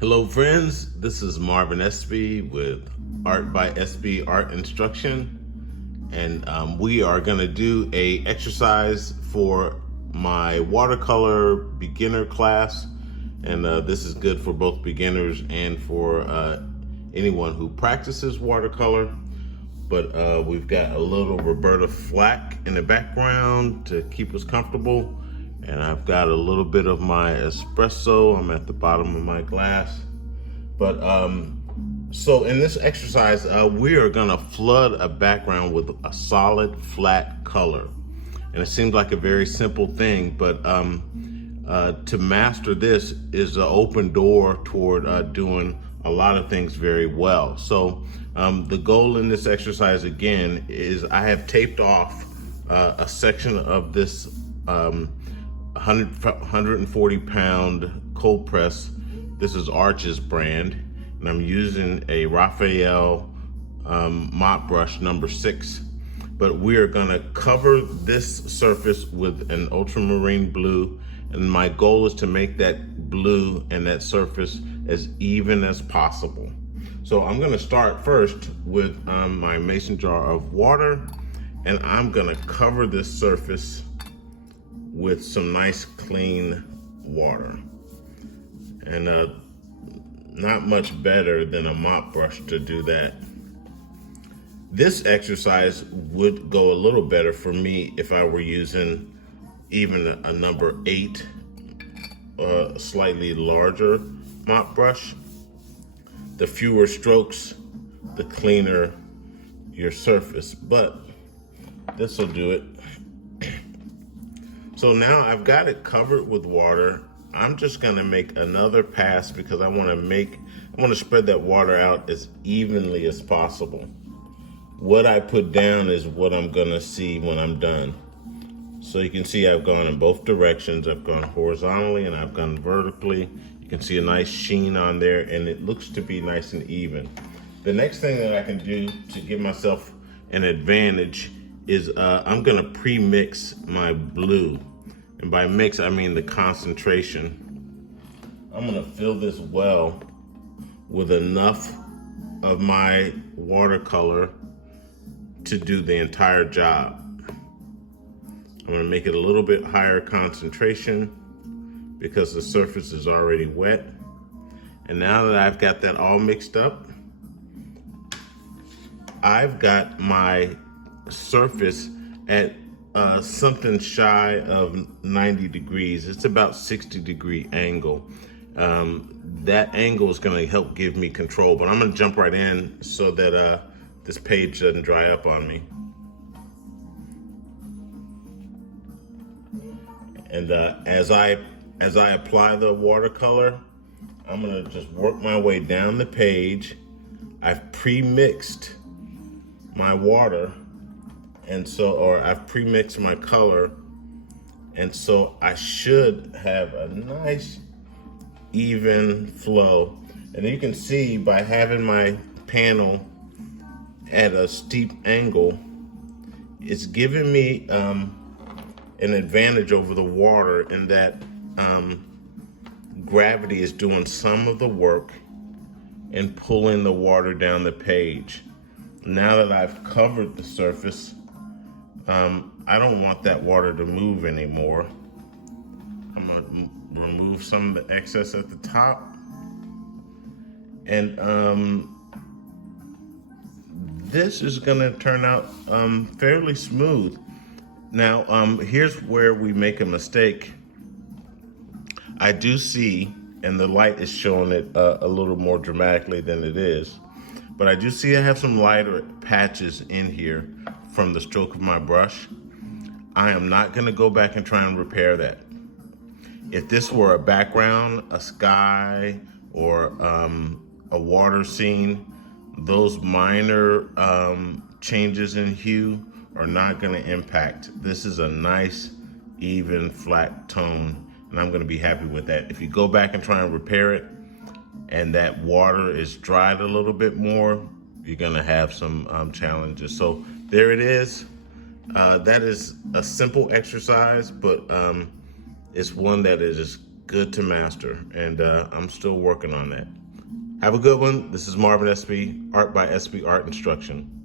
Hello friends, this is Marvin SB with Art by SB Art Instruction, and we are going to do a exercise for my watercolor beginner class, and this is good for both beginners and for anyone who practices watercolor. But we've got a little Roberta Flack in the background to keep us comfortable. And I've got a little bit of my espresso. I'm at the bottom of my glass. But so in this exercise, we are gonna flood a background with a solid flat color. And it seems like a very simple thing, but to master this is an open door toward doing a lot of things very well. So the goal in this exercise again is I have taped off a section of this 140 pound cold press. This is Arch's brand, and I'm using a Raphael mop brush number 6. But we are gonna cover this surface with an ultramarine blue, and my goal is to make that blue and that surface as even as possible. So I'm gonna start first with my mason jar of water, and I'm gonna cover this surface with some nice clean water. And not much better than a mop brush to do that. This exercise would go a little better for me if I were using even a number 8, slightly larger mop brush. The fewer strokes, the cleaner your surface, but this will do it. So now I've got it covered with water. I'm just gonna make another pass because I wanna spread that water out as evenly as possible. What I put down is what I'm gonna see when I'm done. So you can see I've gone in both directions. I've gone horizontally and I've gone vertically. You can see a nice sheen on there and it looks to be nice and even. The next thing that I can do to give myself an advantage is I'm gonna pre-mix my blue. And by mix, I mean the concentration. I'm gonna fill this well with enough of my watercolor to do the entire job. I'm gonna make it a little bit higher concentration because the surface is already wet. And now that I've got that all mixed up, I've got my surface at something shy of 90 degrees. It's about 60-degree angle. That angle is gonna help give me control, but I'm gonna jump right in so that this page doesn't dry up on me. And as I apply the watercolor, I'm gonna just work my way down the page. I've pre-mixed my water, or I've pre-mixed my color, and so I should have a nice even flow. And you can see by having my panel at a steep angle, it's giving me an advantage over the water in that gravity is doing some of the work and pulling the water down the page. Now that I've covered the surface, I don't want that water to move anymore. I'm gonna remove some of the excess at the top. And this is gonna turn out fairly smooth. Now, here's where we make a mistake. I do see, and the light is showing it a little more dramatically than it is, but I do see I have some lighter patches in here from the stroke of my brush. I am not gonna go back and try and repair that. If this were a background, a sky, or a water scene, those minor changes in hue are not gonna impact. This is a nice, even, flat tone, and I'm gonna be happy with that. If you go back and try and repair it, and that water is dried a little bit more, you're gonna have some challenges. So there it is. That is a simple exercise, but it's one that is good to master, and I'm still working on that. Have a good one. This is Marvin SB, Art by SB Art Instruction.